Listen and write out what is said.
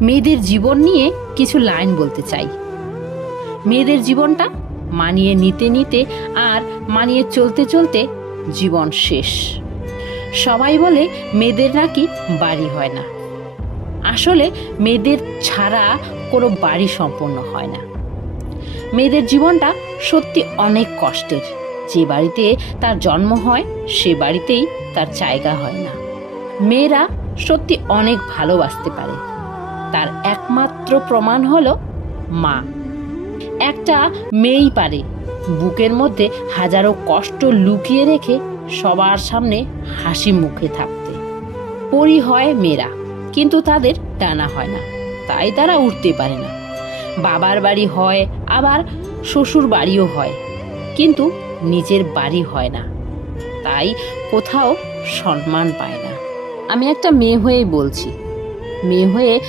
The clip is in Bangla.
মেয়েদের জীবন নিয়ে কিছু লাইন বলতে চাই। মেয়েদের জীবনটা মানিয়ে নিতে নিতে আর মানিয়ে চলতে চলতে জীবন শেষ। সবাই বলে মেয়েদের নাকি বাড়ি হয় না। আসলে মেয়েদের ছাড়া কোনো বাড়ি সম্পূর্ণ হয় না। মেয়েদের জীবনটা সত্যি অনেক কষ্টের। যে বাড়িতে তার জন্ম হয় সে বাড়িতেই তার জায়গা হয় না। মেয়েরা সত্যি অনেক ভালোবাসতে পারে, তার একমাত্র প্রমাণ হলো মা। একটা মেয়েই পারে বুকের মধ্যে হাজারো কষ্ট লুকিয়ে রেখে সবার সামনে হাসি মুখে থাকতে। পরি হয় মেয়েরা, কিন্তু তাদের ডানা হয় না, তাই তারা উঠতে পারে না। বাবার বাড়ি হয়, আবার শ্বশুর বাড়িও হয়, কিন্তু নিজের বাড়ি হয় না, তাই কোথাও সম্মান পায় না। আমি একটা মেয়ে হয়েই বলছি, মেয়ে হয়ে